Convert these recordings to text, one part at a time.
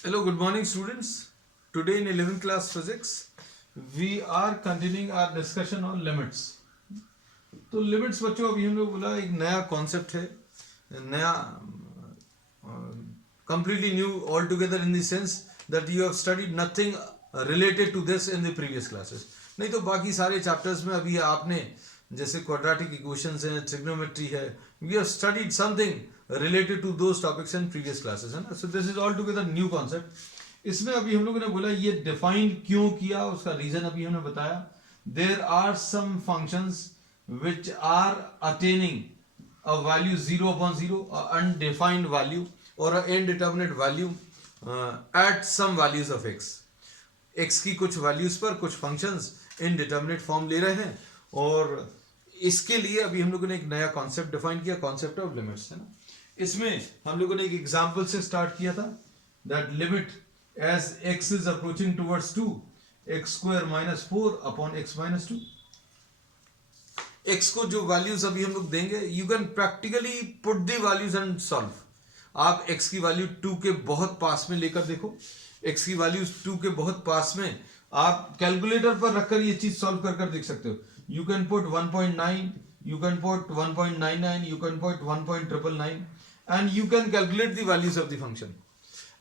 Hello, good morning students. Today in 11th class physics, we are continuing our discussion on limits. तो limits बच्चों अभी हम लोग बोला एक नया कॉन्सेप्ट है, नया completely new altogether in the sense that you have studied nothing related to this in the previous classes. नहीं तो बाकी सारे चैप्टर्स में अभी आपने जैसे क्वाड्रेटिक इक्वेशंस हैं, ट्रिग्नोमेट्री है, we have studied something related to those topics in previous classes है ना. So this is altogether new concept. इसमें अभी हम लोगों ने बोला ये डिफाइन क्यों किया, उसका रीजन अभी हमने बताया. There are some functions which are attaining a value 0 upon 0, undefined value or an indeterminate value at some values of x. x की कुछ वैल्यूज पर कुछ फंक्शंस इनडिटर्मिनेट फॉर्म ले रहे हैं और इसके लिए अभी हम लोगों ने एक नया कॉन्सेप्ट डिफाइन किया, कॉन्सेप्ट ऑफ लिमिट्स है ना. इसमें हम लोगों ने एक एग्जांपल से स्टार्ट किया था that limit as x is approaching towards 2 x square minus 4 upon x minus 2. x को जो वैल्यूज अभी हम लोग देंगे, you can practically put the values and solve. आप x की वैल्यू 2 के बहुत पास में लेकर देखो, x की वैल्यू 2 के बहुत पास में आप कैलकुलेटर पर रखकर ये चीज सॉल्व कर कर देख सकते हो. You can put 1.9, you can put 1.99, you can put 1.999 and you can calculate the values of the function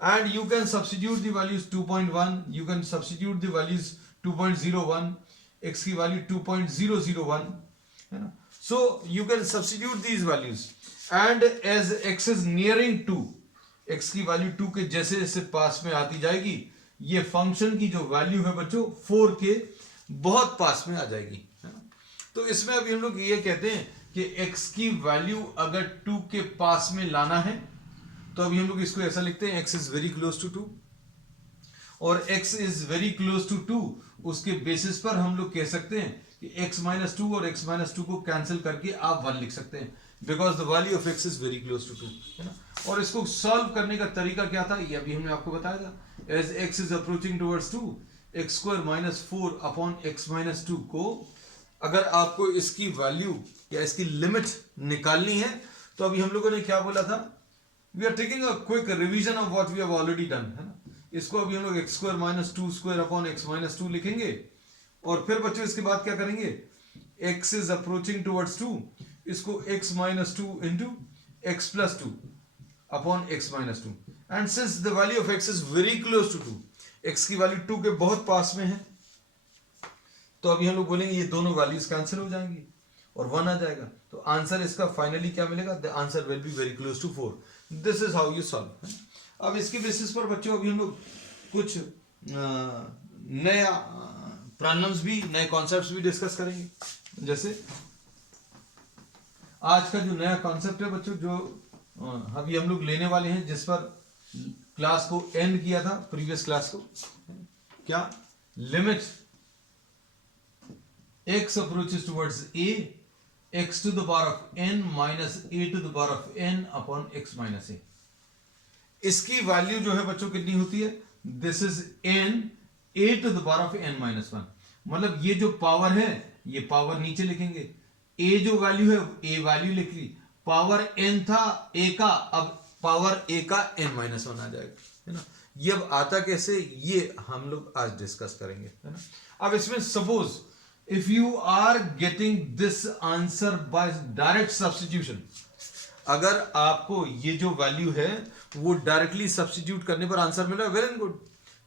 and you can substitute the values 2.1, you can substitute the values 2.01, x की value 2.001 है ना. So you can substitute these values and as x is nearing 2, x की value 2 के जैसे जैसे पास में आती जाएगी ये फंक्शन की जो वैल्यू है बच्चों 4 के बहुत पास में आ जाएगी है ना. तो इसमें अभी हम लोग ये कहते हैं कि x की वैल्यू अगर 2 के पास में लाना है तो अभी हम लोग इसको ऐसा लिखते हैं x is very close to 2 और x is very close to 2. उसके बेसिस पर हम लोग कह सकते हैं कि x माइनस 2 और x माइनस 2 को कैंसिल करके आप 1 लिख सकते हैं because the value of x is very close to 2 है ना. और इसको सॉल्व करने का तरीका क्या था ये अभी हमने आपको बताया था. As x is approaching towards 2 x square minus 4 upon x minus 2 को अगर आपको इसकी वैल्यू या इसकी लिमिट निकालनी है तो अभी हम लोगों ने क्या बोला था, we are taking a quick revision of what we have already done है ना. इसको अभी हम लोग x square minus 2 square upon x minus 2 लिखेंगे और फिर बच्चों इसके बाद क्या करेंगे, x इज अप्रोचिंग टुवर्ड्स 2, इसको x minus 2 into x plus 2 upon x minus 2 and since the value of x is very close to 2, x की वैल्यू 2 के बहुत पास में है तो अभी हम लोग बोलेंगे ये दोनों वैल्यूज कैंसिल हो जाएंगी और 1 आ जाएगा. तो आंसर इसका फाइनली क्या मिलेगा, the answer will be very close to 4. This is how you solve. अब इसके बेसिस पर बच्चों अभी हम लोग कुछ नया प्रॉब्लम्स भी, नए कॉन्सेप्ट्स भी डिस्कस करेंगे. जैसे आज का जो नया कॉन्सेप्ट है बच्चों जो अभी हम लोग लेने वाले हैं जिस पर क्लास को एंड किया था प्रीवियस क्लास को, क्या limit x approaches towards a, x to the power of n minus a to the power of n upon x minus a. इसकी वैल्यू जो है बच्चों कितनी होती है, this is n a to the power of n minus 1. मतलब ये जो पावर है ये पावर नीचे लिखेंगे, a जो वैल्यू है a वैल्यू लिख ली, पावर n था a का, अब पावर a का n minus 1 आ जाएगा है ना. ये अब आता कैसे ये हम लोग आज डिस्कस करेंगे है ना. अब इसमें suppose if you are getting this answer by direct substitution, अगर आपको ये जो वैल्यू है वो डायरेक्टली सब्स्टिट्यूट करने पर आंसर मिल रहा है, वेल एंड गुड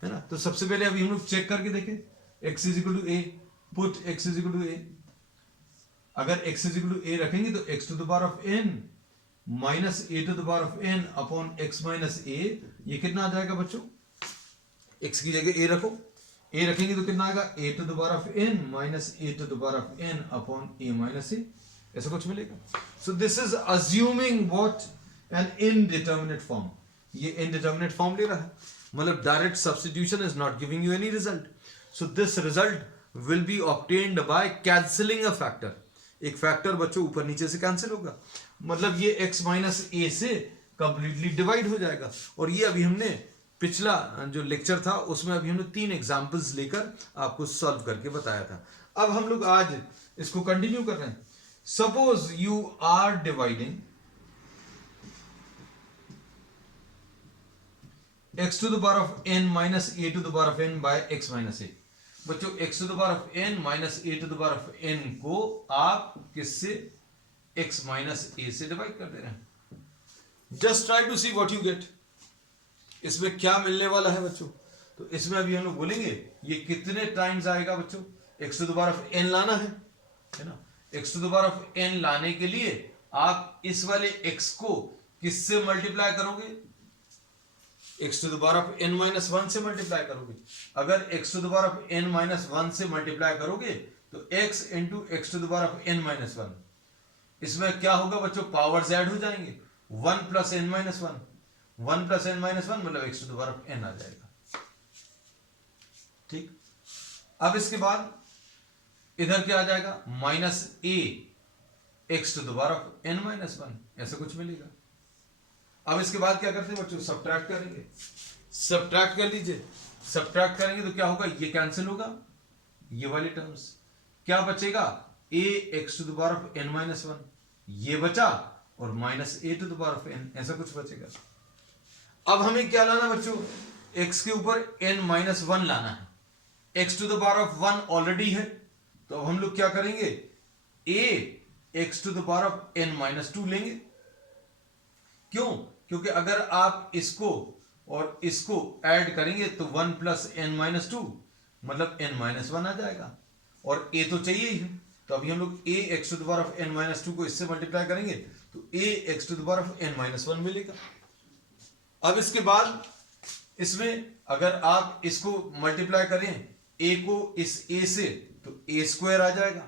है ना. तो सबसे पहले अभी हम लोग चेक करके देखें, x is equal to a, put x is equal to a. अगर x is equal to a रखेंगे तो x to the power of n minus a to the power of n upon x minus a, ये कितना आ जाएगा बच्चों, x की जगह a रखो, a रखेंगे तो कितना आएगा a to the power of n minus a to the power of n upon a minus a, ऐसा कुछ मिलेगा. So this is assuming what, an indeterminate form. ये इनडिटर्मिनेट फॉर्म ले रहा है मतलब direct substitution is not giving you any result. So this result will be obtained by cancelling a factor. एक factor बच्चों ऊपर नीचे से कैंसिल होगा, मतलब ये x माइनस a से कंप्लीटली डिवाइड हो जाएगा. और ये अभी हमने पिछला जो लेक्चर था उसमें अभी हमने 3 एग्जांपल्स लेकर आपको सॉल्व करके बताया था. अब हम लोग आज इसको कंटिन्यू कर रहे हैं. Suppose you are dividing x to the power of n minus a to the power of n by x minus a। बच्चों x to the power of n minus a to the power of n को आप किससे x minus a से divide कर दे रहे हैं। Just try to see what you get. इसमें क्या मिलने वाला है बच्चों? तो इसमें अभी हम लोग बोलेंगे ये कितने टाइम्स आएगा बच्चों, x to the power of n लाना है ना। x to the power of n लाने के लिए आप इस वाले x को किससे मल्टीप्लाई करोगे? x to the power of n minus 1 से मल्टीप्लाई करोगे। अगर x to the power of n minus 1 से मल्टीप्लाई करोगे तो x into x to the power of n minus 1, इसमें क्या होगा बच्चों, पावर्स ऐड हो जाएंगे। 1 plus n minus 1, 1 plus n minus 1 मतलब x to the power of n आ जाएगा। ठीक, अब इसके बाद इधर क्या आ जाएगा, minus a x to the power of n minus 1, ऐसा कुछ मिलेगा। अब इसके बाद क्या करते हैं बच्चों, सब्ट्रैक्ट करेंगे। सब्ट्रैक्ट कर लीजिए, सब्ट्रैक्ट करेंगे तो क्या होगा, ये कैंसिल होगा, ये वाली टर्म्स, क्या बचेगा, a x to the power of n minus 1, ये बचा, और minus a to the power of n, ऐसा कुछ बचेगा। अब हमें क्या लाना बच्चों, x के ऊपर n माइनस 1 लाना है। x to the power of 1 already है, तो अब हम लोग क्या करेंगे, a x to the power of n minus 2 लेंगे। क्यों? क्योंकि अगर आप इसको और इसको ऐड करेंगे तो 1 प्लस n माइनस 2 मतलब n माइनस 1 आ जाएगा, और a तो चाहिए ही है। तो अभी हम लोग a x to the power of n minus 2 को इससे मल्टीप्लाई करेंगे तो a x to the power of n minus 1 मिलेगा। अब इसके बाद इसमें अगर आप इसको मल्टीप्लाई करें a को इस a से तो a स्क्वायर आ जाएगा,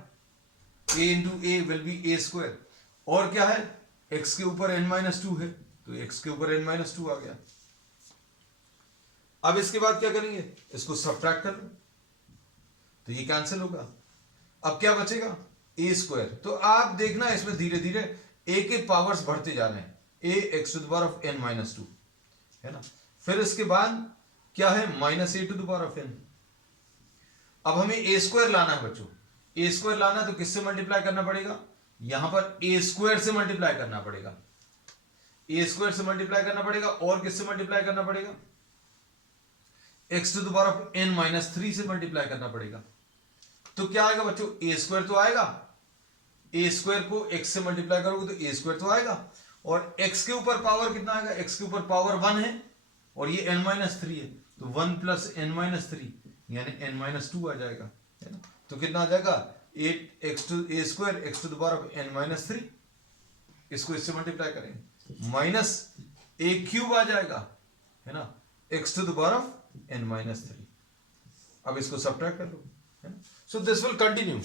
a into A will be a square, और क्या है, x के ऊपर n माइनस 2 है तो x के ऊपर n माइनस 2 आ गया। अब इसके बाद क्या करेंगे, इसको सब्ट्रैक्ट कर लो तो ये कैंसिल होगा। अब क्या बचेगा, a स्क्वायर। तो आप देखना इसमें धीरे धीरे a के पावर्स बढ़ते जा रहे हैं, a x to the power of n minus 2 है ना। फिर इसके बाद क्या है, minus a to the power of n। अब हमें a स्क्वायर लाना है बच्चों, a स्क्वायर लाना है तो किससे मल्टीप्लाई करना पड़ेगा, यहां पर a स्क्वायर से मल्टीप्लाई करना पड़ेगा, a स्क्वायर से मल्टीप्लाई करना पड़ेगा, और किससे मल्टीप्लाई करना पड़ेगा, x to the power of n minus 3 से मल्टीप्लाई करना पड़ेगा। तो क्या आएगा बच्चों, a स्क्वायर तो आएगा, a स्क्वायर को x से मल्टीप्लाई करोगे तो a स्क्वायर तो आएगा, और x के ऊपर पावर कितना आएगा, x के ऊपर पावर 1 है और ये n माइनस 3 है, तो 1 प्लस n माइनस 3 यानी n माइनस 2 आ जाएगा, है ना। तो कितना आ जाएगा, 8 x to a square x to the power of n minus 3, इसको इससे मल्टीप्लाई करेंगे, माइनस a क्यूब आ जाएगा, है ना, x to the power of n minus 3। अब इसको सब्ट्रैक्ट कर लो, है ना। सो दिस विल कंटिन्यू,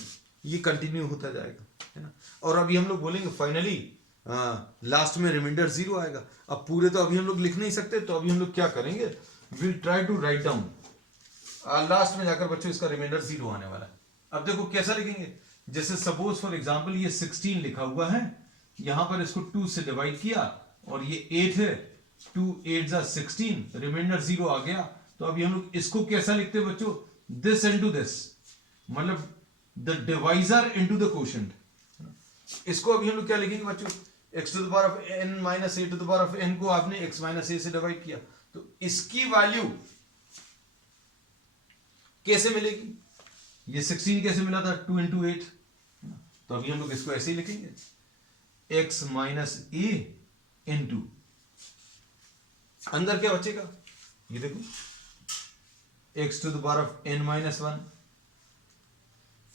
ये कंटिन्यू होता जाएगा, है ना। और अभी हम लोग बोलेंगे फाइनली लास्ट में रिमाइंडर 0 आएगा। अब पूरे तो अभी हम लोग लिख नहीं सकते, तो अभी हम लोग क्या करेंगे, will try to write down, last में जाकर बच्चों इसका रिमाइंडर 0 आने वाला है। अब देखो कैसा लिखेंगे, जैसे सपोज फॉर एग्जांपल ये 16 लिखा हुआ है, यहां पर इसको 2 से डिवाइड किया और ये 8 है, 2 8 जा 16, रिमाइंडर 0 आ गया। तो अभी हम लोग इसको कैसा लिखते हैं बच्चों, दिस इनटू दिस, मतलब the divisor into the quotient. इसको अभी हम लोग क्या लिखेंगे बच्चों, x to the power of n minus a to the power of n को आपने x माइनस a से डिवाइड किया, तो इसकी वैल्यू कैसे मिलेगी, ये 16 कैसे मिला था, 2 इंटू 8, तो अभी हम लोग इसको ऐसे ही लिखेंगे, x माइनस a इंटू, अंदर क्या बचेगा, ये देखो x to the power of n minus 1,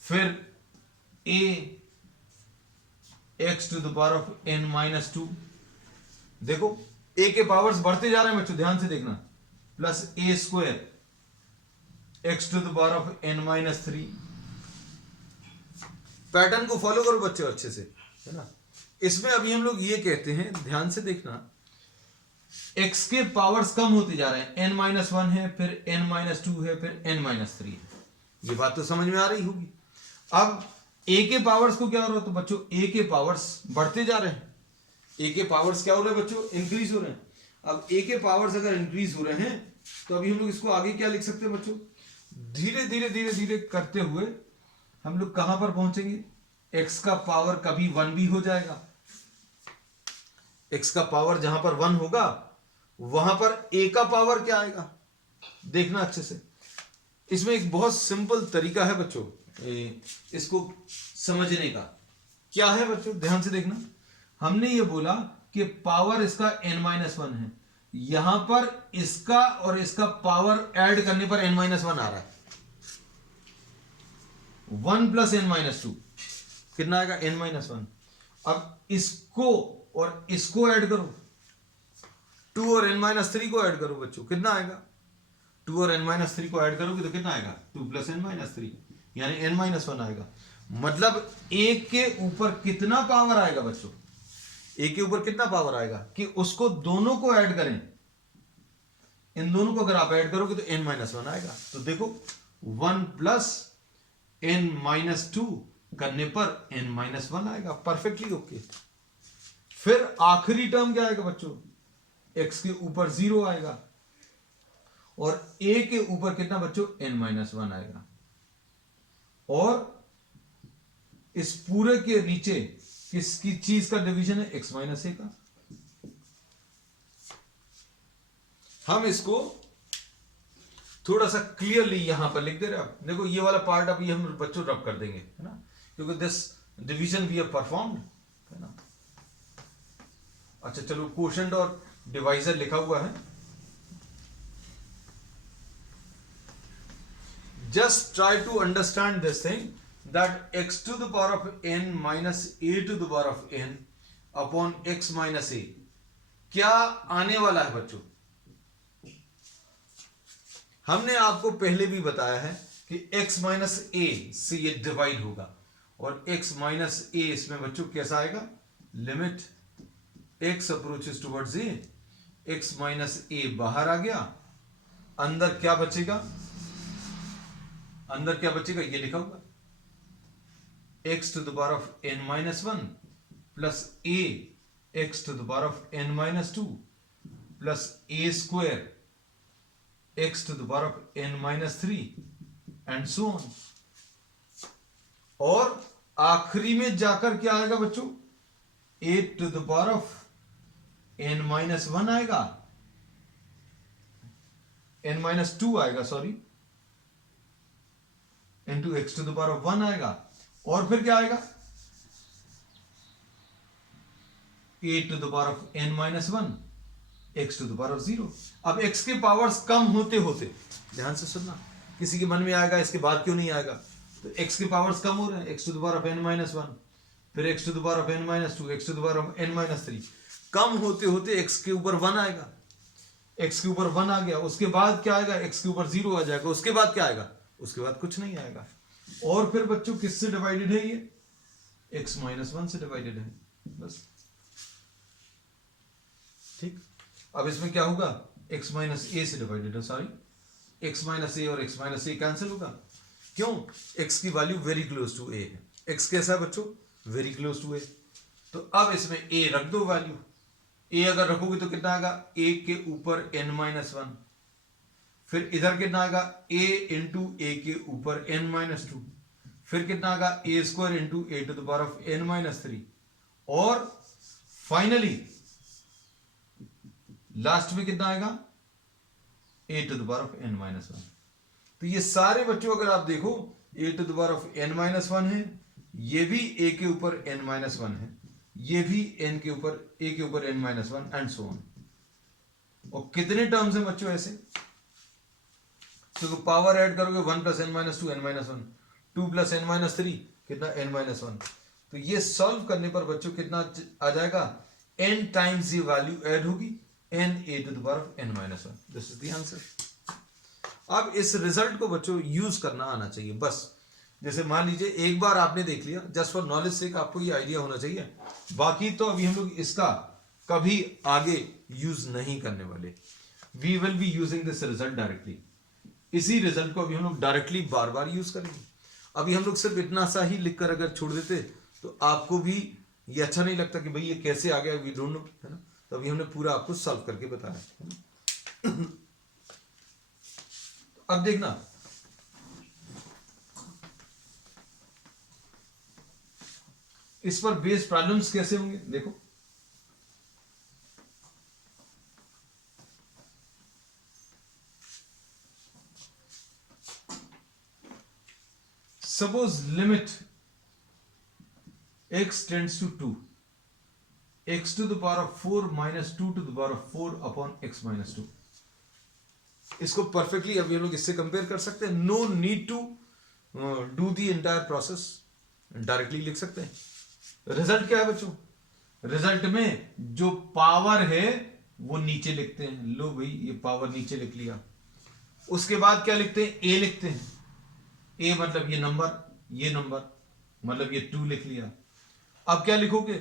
फिर a x to the power of n minus 2, देखो a के पावर्स बढ़ते जा रहे हैं बच्चों, ध्यान से देखना, plus a square x to the power of n minus 3। Pattern को फॉलो करो बच्चों अच्छे से, है ना। इसमें अभी हम लोग ये कहते हैं, ध्यान से देखना, x के पावर्स कम होते जा रहे हैं, n माइनस 1 है, फिर n माइनस 2 है, फिर n माइनस 3 है, ये बात तो समझ में आ रही होगी। अब a के पावर्स को क्या हो रहा है, तो बच्चों a के पावर्स बढ़ते जा रहे हैं, a के पावर्स क्या हो रहे हैं बच्चों, इंक्रीज हो रहे हैं। अब a के पावर्स अगर इंक्रीज हो रहे हैं तो अभी हम लोग इसको आगे क्या लिख सकते हैं बच्चों, धीरे धीरे धीरे धीरे करते हुए हम लोग कहां पर पहुंचेंगे, x का पावर कभी 1 भी हो जाएगा, x का पावर जहां पर 1 होगा वहां पर a का पावर क्या आएगा, देखना अच्छे से। इसमें एक बहुत सिंपल तरीका है बच्चों इसको समझने का। क्या है बच्चों, ध्यान से देखना। हमने ये बोला कि पावर इसका n-1 है, यहां पर इसका और इसका पावर ऐड करने पर n-1 आ रहा है। 1 प्लस n-2 कितना आएगा, n-1। अब इसको और इसको ऐड करो, 2 और n-3 को ऐड करो बच्चों, कितना आएगा, 2 और n-3 को ऐड करोगे तो कितना आएगा, 2 प्लस n-3 यानी n-1 आएगा। मतलब एक के ऊपर कितना पावर आएगा बच्चों, एक के ऊपर कितना पावर आएगा कि उसको दोनों को ऐड करें, इन दोनों को अगर आप ऐड करोगे तो n-1 आएगा। तो देखो 1 प्लस n-2 करने पर n-1 आएगा, परफेक्टली ओके। फिर आखिरी टर्म क्या आएगा बच्चों, x के ऊपर 0 आएगा और a के ऊपर कितना बच्चों, n-1 आएगा। और इस पूरे के नीचे किसकी चीज का डिवीजन है, x माइनस a का। हम इसको थोड़ा सा क्लियरली यहां पर लिख दे रहे हैं। देखो ये वाला पार्ट अभी हम बच्चों रब कर देंगे, है ना, क्योंकि this division we have performed, है ना। अच्छा चलो, कोशेंट और डिवाइजर लिखा हुआ है। Just try to understand this thing that x to the power of n minus a to the power of n upon x minus a क्या आने वाला है बच्चों। हमने आपको पहले भी बताया है कि x माइनस a से ये डिवाइड होगा और x माइनस a इसमें बच्चों कैसा आएगा, limit x approaches towards a, x minus a बाहर आ गया, अंदर क्या बचेगा, अंदर क्या बचेगा, ये लिखा हुआ x to the power of n-1 plus a x to the power of n-2 plus a square x to the power of n-3 and so on। और आखिरी में जाकर क्या आएगा बच्चों, a to the power of n-1 आएगा, n-2 आएगा sorry, into x to the power of 1 आएगा। और फिर क्या आएगा, a to the power of n-1 x to the power of 0। अब x के पावर्स कम होते होते, ध्यान से सुनना, किसी के मन में आएगा इसके बाद क्यों नहीं आएगा, तो x के पावर्स कम हो रहे हैं, x to the power of n-1, फिर x to the power of n-2, x to the power of n-3, कम होते होते x के ऊपर 1 आएगा, x के ऊपर 1 आ गया, उसके बाद क्या आएगा, x के ऊपर 0 आ जाएगा, उसके बाद क्या आएगा, उसके बाद कुछ नहीं आएगा। और फिर बच्चों किससे डिवाइडेड है ये, x-1 से डिवाइडेड है, बस ठीक। अब इसमें क्या होगा, x माइनस ए से डिवाइडेड है, सॉरी x माइनस ए और x माइनस ए कैंसिल होगा, क्यों, x की value very close to a है, x कैसा है बच्चों, वेरी क्लोज टू a। तो अब इसमें a रख दो वैल्यू, a अगर रखोगे तो कितना आएगा, a के ऊपर n-1, फिर इधर कितना आएगा, a इंटू a के ऊपर n-2, फिर कितना आएगा, a square into a to the power of n-3, और फाइनली लास्ट में कितना आएगा, a to the power of n-1। तो ये सारे बच्चों अगर आप देखो a to the power of n-1 है, ये भी a के ऊपर n-1 है, ये भी n के ऊपर a के ऊपर n-1 एंड सो ऑन। और कितने टर्म्स हैं बच्चों ऐसे, तो पावर ऐड करोगे 1 plus n-2 n-1, 2 plus n-3 कितना n-1। तो ये सॉल्व करने पर बच्चों कितना आ जाएगा, n टाइम्स ये वैल्यू ऐड होगी, n a to the power of n-1। This is the answer. अब इस रिजल्ट को बच्चों यूज करना आना चाहिए, बस जैसे मान लीजिए एक बार आपने देख लिया, जस्ट फॉर नॉलेज से आपको ये आइडिया होना चाहिए, बाकी तो अभी हम लोग इसका कभी आगे यूज नहीं करने वाले। We will be using this result directly, इसी रिजल्ट को अभी हम लोग डायरेक्टली बार बार यूज करेंगे। अभी हम लोग सिर्फ इतना सा ही लिखकर अगर छोड़ देते तो आपको भी ये अच्छा नहीं लगता कि भाई ये कैसे आ गया, वी डोंट नो, है ना। तो अभी हमने पूरा आपको सॉल्व करके बताया है ना। अब देखना, इस पर बेस्ड प्रॉब्लम्स कैसे होंगे, देखो suppose limit x tends to 2, x to the power of 4 माइनस 2 to the power of 4 upon x minus 2। इसको परफेक्टली अभी हम लोग इससे कंपेयर कर सकते हैं। No need to do the entire process, directly लिख सकते हैं। रिजल्ट क्या है बच्चों? रिजल्ट में जो पावर है वो नीचे लिखते हैं। लो भाई, ये पावर नीचे लिख लिया। उसके बाद क्या लिखते हैं? ए लिखते हैं। ए मतलब ये नंबर मतलब ये 2 लिख लिया। अब क्या लिखोगे?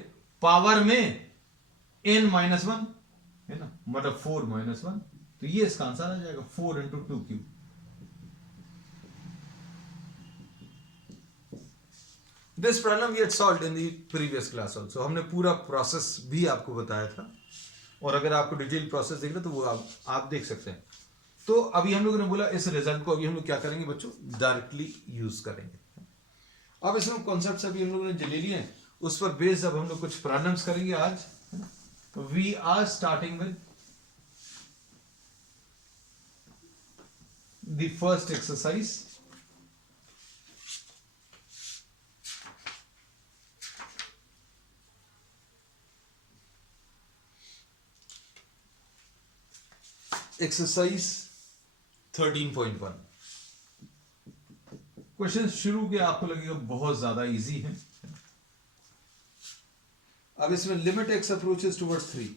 पावर में n माइनस 1 है ना, मतलब 4 माइनस 1, तो ये इसका आंसर आ जाएगा 4 into 2 cube. This problem we had solved in the previous class also. हमने पूरा प्रोसेस भी आपको बताया था, और अगर आपको डिटेल प्रोसेस देखना तो वो आप देख सकते हैं। तो अभी हम लोगों ने बोला इस रिजल्ट को अभी हम लोग क्या करेंगे बच्चों? डायरेक्टली यूज करेंगे। अब इसमें कॉन्सेप्ट अभी हम लोगों ने ले लिए हैं, उस पर बेस्ड अब हम लोग कुछ प्रॉब्लम्स करेंगे आज। We are starting with the first exercise. Exercise 13.1। Question शुरू के आपको लगेगा बहुत ज्यादा इजी है। अब इसमें limit x approaches towards 3,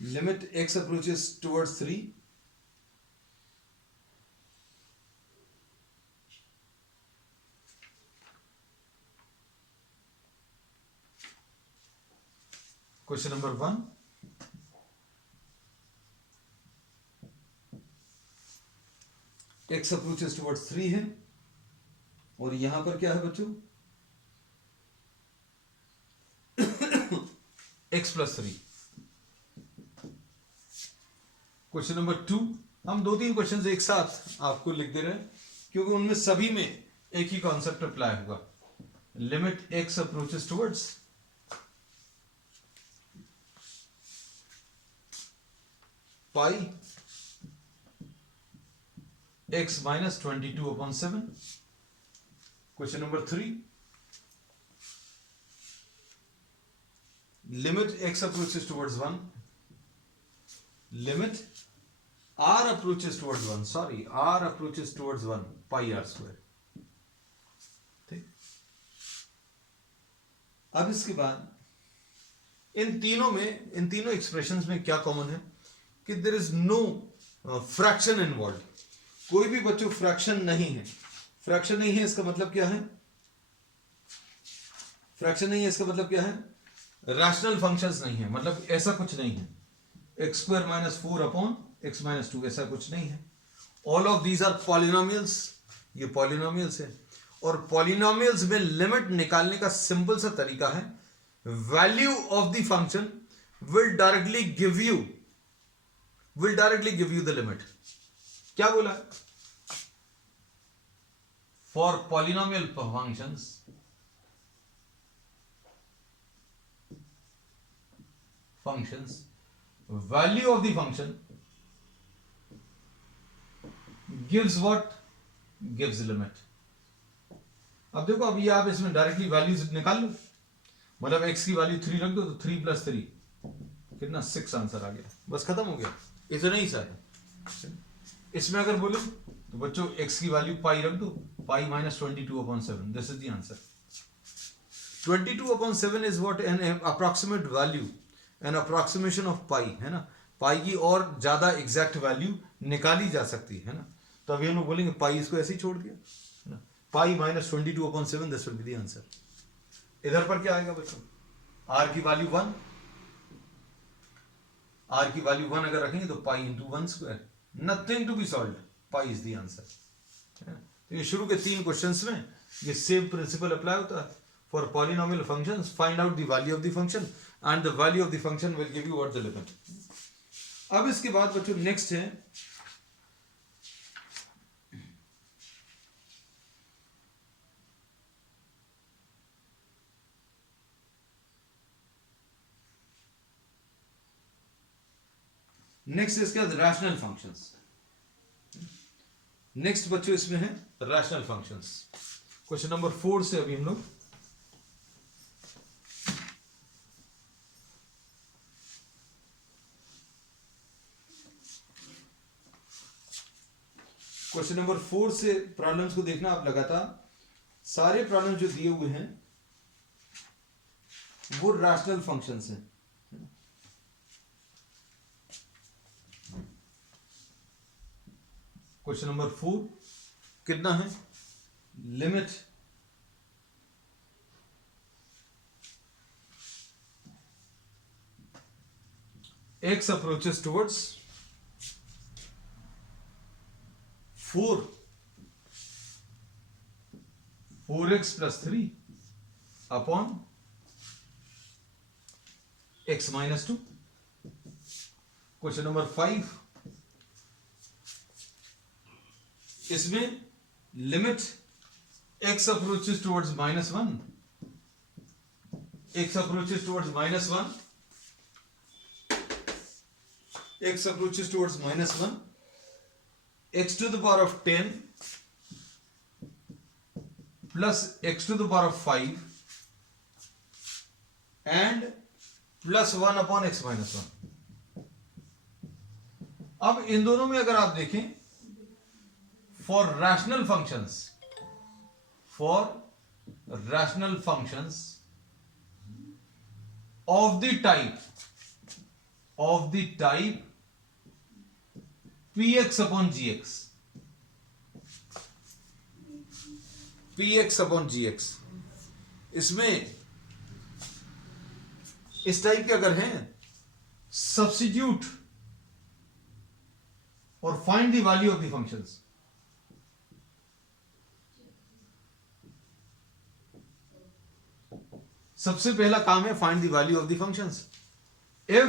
limit x approaches towards 3, question number 1, x approaches towards 3 है, और यहां पर क्या है बच्चों? x plus 3। क्वेश्चन नंबर 2, हम 2-3 क्वेश्चन एक साथ आपको लिख दे रहे हैं क्योंकि उनमें सभी में एक ही कॉन्सेप्ट अप्लाई होगा। लिमिट x अप्रोचेस टुवर्ड्स पाई x minus 22/7। Question number 3, limit x approaches towards 1, limit r approaches towards 1, sorry, r approaches towards 1 pi r square। ठीक। अब इसके बाद इन तीनों एक्सप्रेशंस में क्या कॉमन है कि there is no fraction involve. कोई भी बच्चों फ्रैक्शन नहीं है। फ्रैक्शन नहीं है इसका मतलब क्या है? फ्रैक्शन नहीं है इसका मतलब क्या है? रैशनल फंक्शंस नहीं है, मतलब ऐसा कुछ नहीं है। X square minus 4 upon x minus 2 ऐसा कुछ नहीं है। All of these are polynomials, ये पॉलिनोमियल्स है। और पॉलिनोमियल्स में लिमिट निकालने का सिंपल सा तरीका है, value of the function will directly give you the limit. क्या बोला? For polynomial functions value of the function gives what? Gives limit। अब देखो, अभी आप इसमें डायरेक्टली वैल्यूज निकाल लो, मतलब x की वैल्यू 3 रख दो तो 3 प्लस 3 कितना? 6 आंसर आ गया, बस खत्म हो गया। इतना ही सा है। इसमें अगर बोलो तो बच्चों x की वैल्यू पाई रख दो, pi minus 22/7, this is the answer. 22/7 is what? An approximate value, an approximation of pi, है ना। पाई की और ज्यादा एग्जैक्ट वैल्यू निकाली जा सकती है ना। तो अभी हम लोग बोलेंगे पाई, इसको ऐसे ही छोड़ दिया है ना। पाई minus 22/7, this will be the answer. इधर पर क्या आएगा बच्चों? आर की वैल्यू 1, आर की वैल्यू 1 अगर रखेंगे तो pi into 1 square, nothing to be solve, pi is the answer. तो ये शुरू के 3 क्वेश्चंस में ये सेम प्रिंसिपल अप्लाई होता है। For polynomial functions find out the value of the function and the value of the function will give you what the limit। अब इसके बाद बच्चों नेक्स्ट है इसके बाद रैशनल फंक्शंस। नेक्स्ट बच्चों इसमें है रैशनल फंक्शंस। क्वेश्चन नंबर 4 से अभी हम लोग क्वेश्चन नंबर 4 से प्रॉब्लम्स को देखना आप लगातार। सारे प्रॉब्लम जो दिए हुए हैं वो रैशनल फंक्शंस हैं। क्वेश्चन नंबर 4 कितना है, limit x approaches towards 4x plus 3 upon x minus 2। Question number 5 इसमें limit x approaches towards -1, x approaches towards -1, x approaches towards -1, x to the power of 10 plus x to the power of 5 and plus 1 upon x minus 1। अब इन दोनों में अगर आप देखें, for rational functions of the type px upon gx, इसमें इस type के अगर हैं, सब्स्टिट्यूट और find the value of the functions. सबसे पहला काम है find the value of the functions. If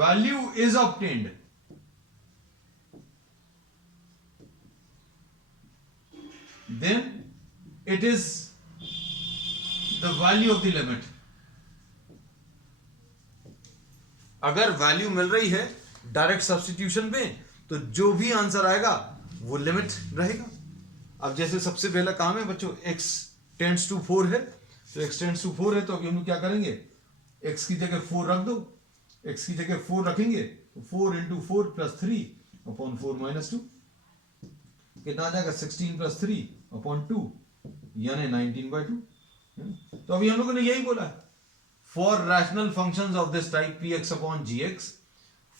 value is obtained, then it is the value of the limit। अगर वैल्यू मिल रही है डायरेक्ट सब्स्टिट्यूशन में तो जो भी आंसर आएगा वो लिमिट रहेगा। अब जैसे सबसे पहला काम है बच्चों, x टेंड्स टू 4 है, तो x टेंड्स टू 4 है तो अभी हम लोग क्या करेंगे, x की जगह 4 रख दो, x की जगह 4 रखेंगे तो 4 into 4 plus 3 upon 4 minus 2 कितना आ जाएगा, 16 plus 3 upon 2 यानी 19/2। तो अभी हम लोगों ने यही बोला है, for rational functions of this type px upon gx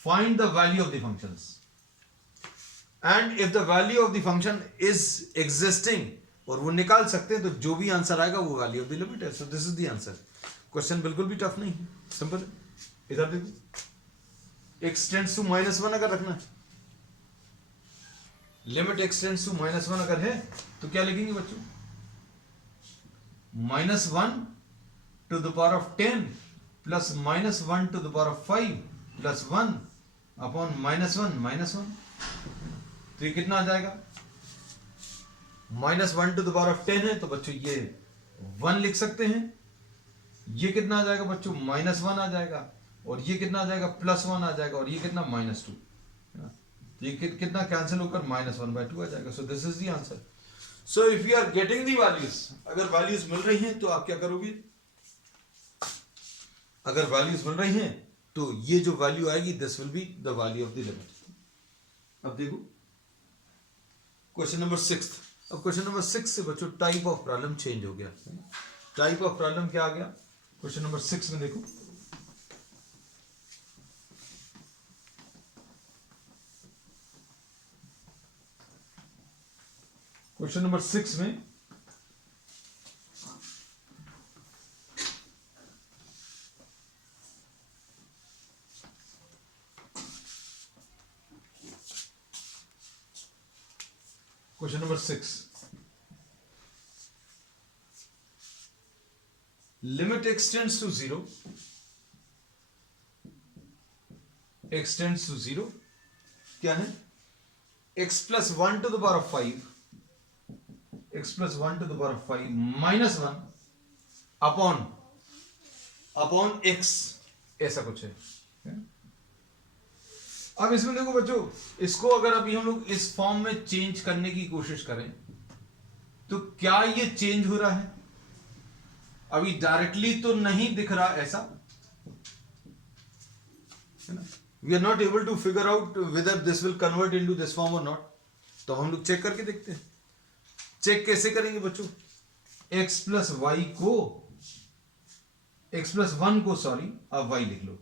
find the value of the functions and if the value of the function is existing, और वो निकाल सकते हैं तो जो भी आंसर आएगा वो वैल्यू ऑफ द लिमिट है। सो this is the answer. Question बिल्कुल भी टफ नहीं है, सिंपल है। इधर देखो, x टेंड्स टू -1 अगर रखना है, लिमिट x टेंड्स टू -1 अगर है तो क्या लिखेंगे बच्चों, -1 to the power of 10 plus -1 to the power of 5 plus 1 upon -1। तो ये कितना आ जाएगा, -1 to the power of 10 है तो बच्चों ये 1 लिख सकते हैं। ये कितना आ जाएगा बच्चों, -1 आ जाएगा, और ये कितना आ जाएगा, +1 आ जाएगा, और ये कितना -2। ये कितना कैंसिल होकर -1/2 आ जाएगा। So this is the answer. So if you are getting the values, अगर वैल्यूज मिल रही हैं तो आप क्या करोगे, अगर वैल्यूज मिल रही हैं तो ये जो वैल्यू आएगी this will be the value of the limit. अब देखो क्वेश्चन नंबर 6। अब क्वेश्चन नंबर 6 से बच्चों टाइप ऑफ प्रॉब्लम चेंज हो गया। टाइप ऑफ प्रॉब्लम क्या आ गया, क्वेश्चन नंबर 6 में देखो, क्वेश्चन नंबर 6 में question number 6, limit x tends to 0, x tends to 0 क्या है, x plus 1 to the power of 5, x plus 1 to the power of 5 minus 1 upon x, ऐसा कुछ है। अब इसमें देखो बच्चों, इसको अगर अभी हम लोग इस फॉर्म में चेंज करने की कोशिश करें तो क्या ये चेंज हो रहा है? अभी डायरेक्टली तो नहीं दिख रहा ऐसा, है ना? We are not able to figure out whether this will convert into this form और नॉट। तो हम लोग चेक करके देखते हैं। चेक कैसे करेंगे बच्चों? x प्लस वाई को, x प्लस 1 को, सॉरी अब y लिख लो।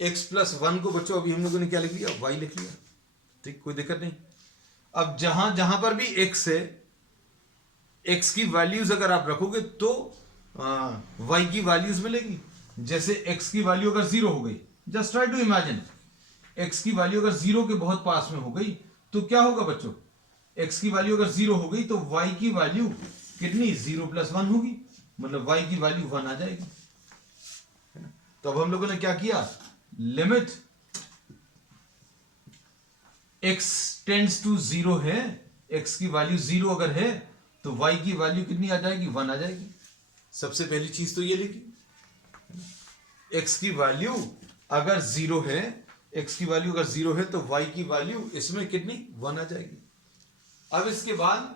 x प्लस 1 को बच्चों अभी हम लोगों ने क्या लिख लिया? y लिख लिया। ठीक, कोई दिक्कत नहीं। अब जहां जहां पर भी x है, x की वैल्यूज अगर आप रखोगे तो y की वैल्यूज मिलेगी। जैसे x की वैल्यू अगर 0 हो गई, just try to imagine, x की वैल्यू अगर 0 के बहुत पास में हो गई तो क्या होगा बच्चों? x की वैल्यू अगर 0 हो गई तो y की वैल्यू कितनी? 0 प्लस 1 होगी, मतलब y की वैल्यू 1 आ जाएगी। तो अब हम लोगों ने क्या किया? लिमिट x टेंड्स टू 0 है, x की वैल्यू 0 अगर है तो y की वैल्यू कितनी आ जाएगी? 1 आ जाएगी। सबसे पहली चीज तो ये लिखी, x की वैल्यू अगर 0 है, x की वैल्यू अगर 0 है तो y की वैल्यू इसमें कितनी? 1 आ जाएगी। अब इसके बाद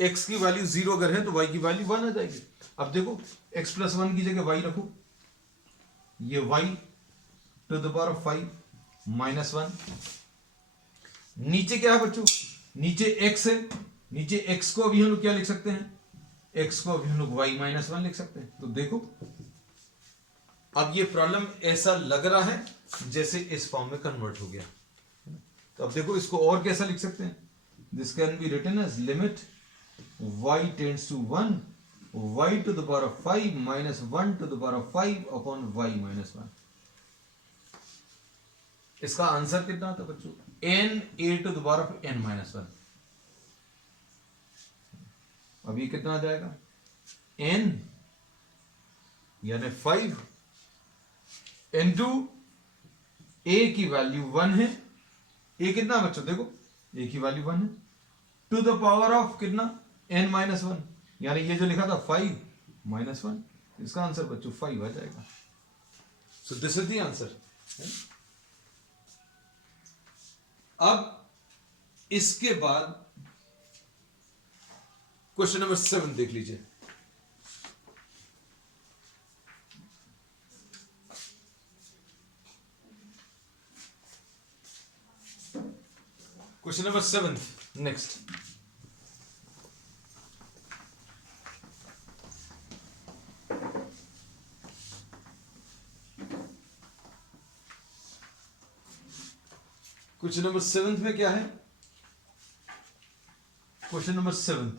x की वैल्यू 0 अगर है तो y की वैल्यू 1 आ जाएगी। अब देखो, x प्लस 1 की जगह y रखो, ये y to the power of 5 minus 1। नीचे क्या है बच्चों? नीचे x है, नीचे x को अभी हम लोग क्या लिख सकते हैं? x को अभी हम लोग y माइनस 1 लिख सकते हैं। तो देखो, अब ये प्रॉब्लम ऐसा लग रहा है जैसे इस फॉर्म में कन्वर्ट हो गया। तो अब देखो, इसको और कैसा लिख सकते हैं? This can be written as limit y tends to 1 y to the power of 5 minus 1 to the power of 5 upon y minus 1। इसका आंसर कितना आता बच्चों? n a to the power of n minus 1। अब ये कितना आ जाएगा? n यानी 5 इंटू a की वैल्यू 1 है। a कितना बच्चों? देखो, a की वैल्यू 1 है, टू द पावर ऑफ कितना? n माइनस 1, यानी ये जो लिखा था 5 माइनस 1। इसका आंसर बच्चों 5 आ जाएगा। So this is the answer. अब इसके बाद क्वेश्चन नंबर 7 देख लीजिए। Question number 7 next. Question number 7 में क्या है? Question number 7,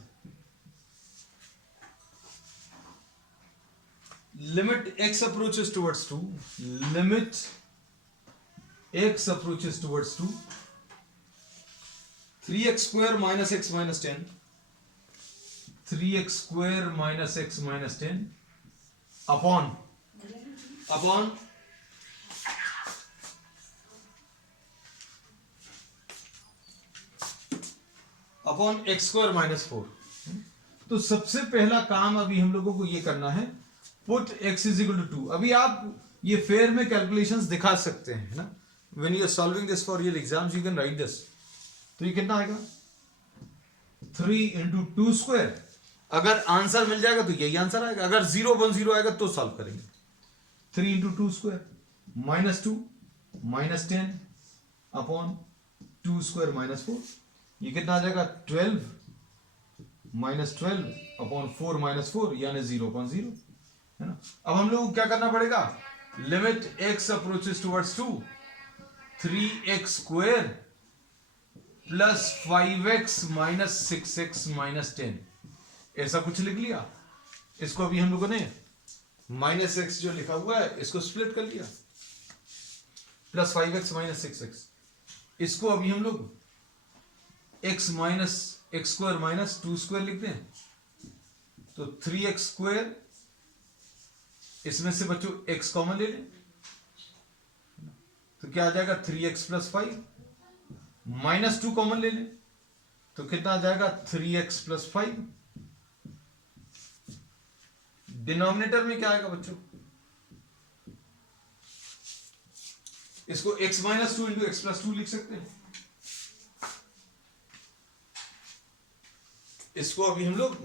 limit x approaches towards 2, limit x approaches towards 2, 3x square minus x minus 10, 3x square minus x minus 10 upon x square minus 4। तो सबसे पहला काम अभी हम लोगों को ये करना है, put x is equal to 2। अभी आप ये फेयर में कैलकुलेशंस दिखा सकते हैं ना, when you are solving this for your exams you can write this। तो ये कितना आएगा? 3 into 2 square। अगर आंसर मिल जाएगा तो यही आंसर आएगा, अगर 0 आएगा तो सॉल्व करेंगे। 3 into 2 square minus 2 minus 10 upon 2 square minus 4। ये कितना आ जाएगा? 12 माइनस 12 अपॉन 4 माइनस 4 यानी 0.0, है ना। अब हम लोग को क्या करना पड़ेगा? Limit x approaches towards 2, 3x square plus 5x minus 6x minus 10, ऐसा कुछ लिख लिया। इसको अभी हम लोगों ने माइनस x जो लिखा हुआ है इसको स्प्लिट कर लिया, प्लस 5x माइनस 6x। इसको अभी हम लोग x minus x square minus 2 square लिखते हैं, तो 3x स्क्वायर, इसमें से बच्चों x कॉमन ले लें तो क्या आ जाएगा? 3x प्लस 5 माइनस 2 कॉमन ले लें तो कितना आ जाएगा? 3x प्लस 5 डिनोमिनेटर में क्या आएगा बच्चों? इसको x minus two into x plus two लिख सकते हैं। इसको अभी हम लोग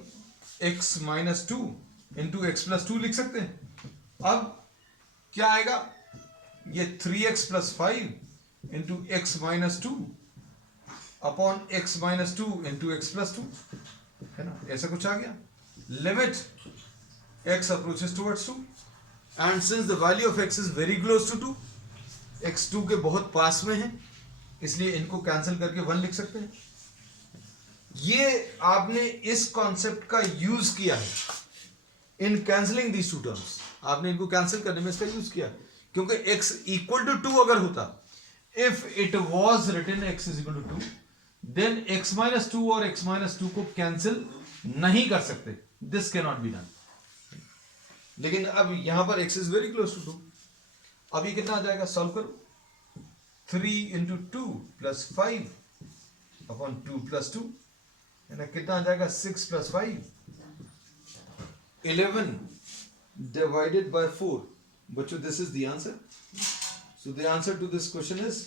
x minus two into x plus two लिख सकते हैं। अब क्या आएगा? ये 3x plus five into x minus two upon x minus two into x plus two, है ना? ऐसा कुछ आ गया। Limit x approaches towards 2 and since the value of x is very close to 2, x 2 के बहुत पास में है, इसलिए इनको कैंसिल करके 1 लिख सकते हैं। ये आपने इस कॉन्सेप्ट का यूज किया है इन कैंसिलिंग दीज टू टर्म्स। आपने इनको कैंसिल करने में इसका यूज किया, क्योंकि x इक्वल टू 2 अगर होता, if it was written x is equal to 2, then x minus two और x माइनस टू को कैंसिल नहीं कर सकते। This can not be done. लेकिन अब यहां पर x is very close to 2। अब ये कितना आ जाएगा? सॉल्व करो। 3 into two plus 5 upon 2 plus 2, है ना? कितना आ जाएगा? 6 प्लस 5, 11 डिवाइडेड बाय 4। बच्चों, this is the answer. So the answer to this question is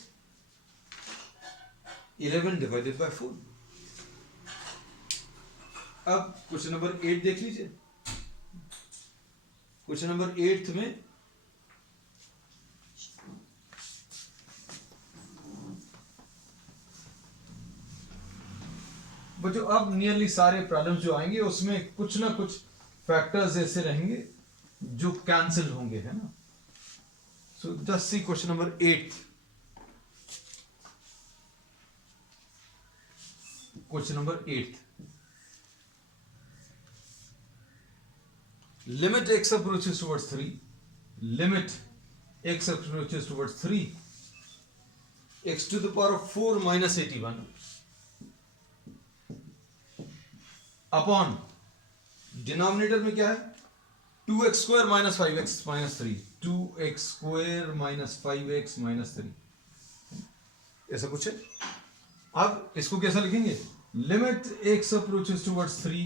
11 divided by 4। अब क्वेश्चन नंबर 8 देख लीजिए। क्वेश्चन नंबर 8 में बच्चों अब नियरली सारे प्रॉब्लम्स जो आएंगे उसमें कुछ ना कुछ फैक्टर्स ऐसे रहेंगे जो कैंसिल होंगे, है ना? So just see question number 8। Question number 8, limit x approaches towards 3, limit x approaches towards 3, x to the power of 4 minus 81 upon denominator में क्या है? 2x square minus 5x minus 3, 2x square minus 5x minus 3, ऐसा कुछ है। अब इसको कैसा लिखेंगे? Limit x approaches towards 3,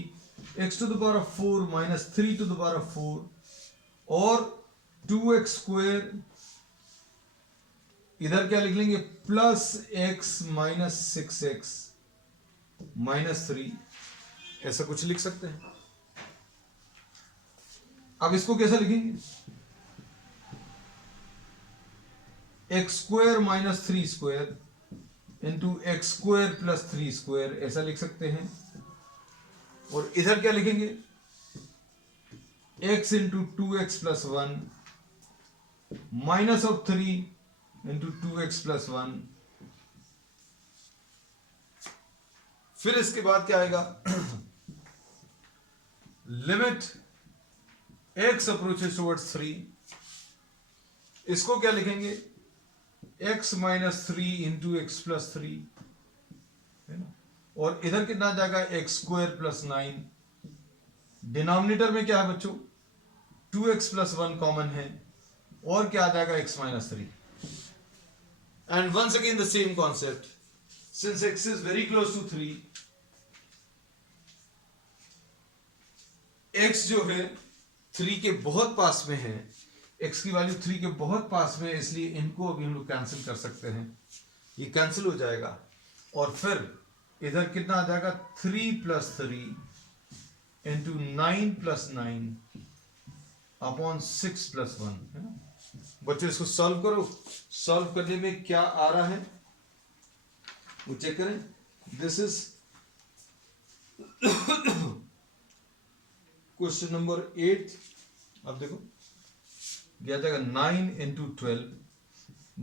x to the power of 4 minus 3 to the power of 4 और 2x स्क्वायर, इधर क्या लिख लेंगे? Plus x minus 6x minus 3, ऐसा कुछ लिख सकते हैं। अब इसको कैसा लिखेंगे? x square minus 3 square into x square plus 3 square, ऐसा लिख सकते हैं। और इधर क्या लिखेंगे? x into 2x plus 1 minus of 3 into 2x plus 1। फिर इसके बाद क्या आएगा? लिमिट x अप्रोचेस टुवर्ड्स 3, इसको क्या लिखेंगे? x minus 3 into x plus 3, है ना? और इधर कितना आ जाएगा? X square plus 9। डिनोमिनेटर में क्या है बच्चों? 2x प्लस 1 कॉमन है, और क्या आ जाएगा? x minus 3। And once again the same concept, since x is very close to 3, x जो है 3 के बहुत पास में है, x की वैल्यू 3 के बहुत पास में है, इसलिए इनको अभी हम लोग कैंसिल कर सकते हैं। ये कैंसिल हो जाएगा और फिर इधर कितना आ जाएगा? 3 plus 3 into 9 plus 9 upon 6 plus 1, है ना? बच्चों इसको सॉल्व करो। सॉल्व करने में क्या आ रहा है वो चेक करें। This is question number 8। अब देखो दिया जाएगा 9 into 12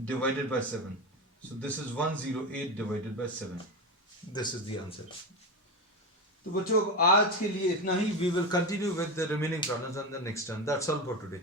divided by 7, so this is 108 divided by 7। This is the answer. तो बच्चों अब आज के लिए इतना ही। We will continue with the remaining problems on the next term. That's all for today.